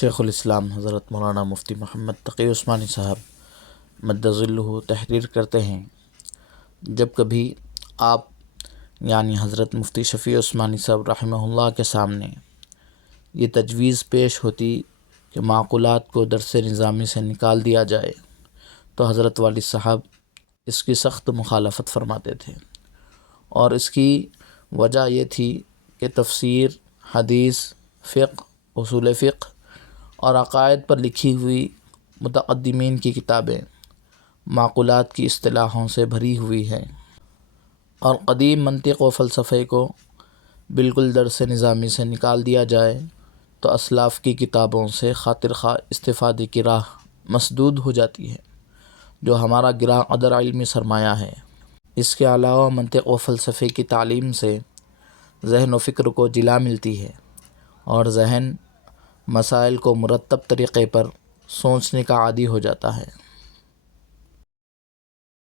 شیخ الاسلام حضرت مولانا مفتی محمد تقی عثمانی صاحب مد ظلہ تحریر کرتے ہیں، جب کبھی آپ یعنی حضرت مفتی شفیع عثمانی صاحب رحمہ اللہ کے سامنے یہ تجویز پیش ہوتی کہ معقولات کو درس نظامی سے نکال دیا جائے تو حضرت والد صاحب اس کی سخت مخالفت فرماتے تھے، اور اس کی وجہ یہ تھی کہ تفسیر، حدیث، فقہ، اصول فقہ اور عقائد پر لکھی ہوئی متقدمین کی کتابیں معقولات کی اصطلاحوں سے بھری ہوئی ہیں، اور قدیم منطق و فلسفے کو بالکل درس نظامی سے نکال دیا جائے تو اسلاف کی کتابوں سے خاطر خواہ استفادے کی راہ مسدود ہو جاتی ہے، جو ہمارا گراں قدر علمی سرمایہ ہے۔ اس کے علاوہ منطق و فلسفے کی تعلیم سے ذہن و فکر کو جلا ملتی ہے، اور ذہن مسائل کو مرتب طریقے پر سوچنے کا عادی ہو جاتا ہے۔